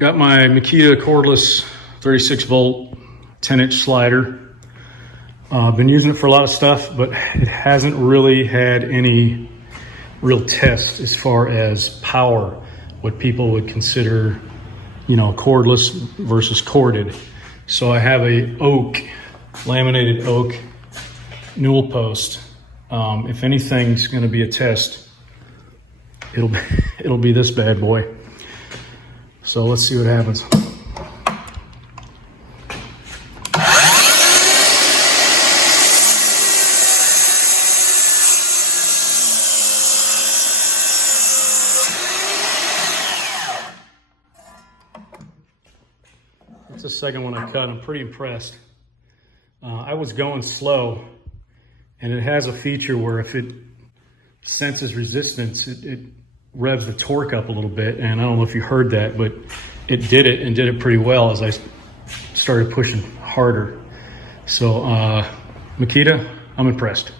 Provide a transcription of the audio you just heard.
Got my Makita Cordless 36 volt 10-inch slider. Been using it for a lot of stuff, but it hasn't really had any real tests as far as power, what people would consider, cordless versus corded. So I have a laminated oak newell post. If anything's going to be a test, it'll be this bad boy. So let's see what happens. That's the second one I cut. I'm pretty impressed. I was going slow, and it has a feature where if it senses resistance, it revs the torque up a little bit. And I don't know if you heard that, but it did it, and did it pretty well as I started pushing harder. So Makita, I'm impressed.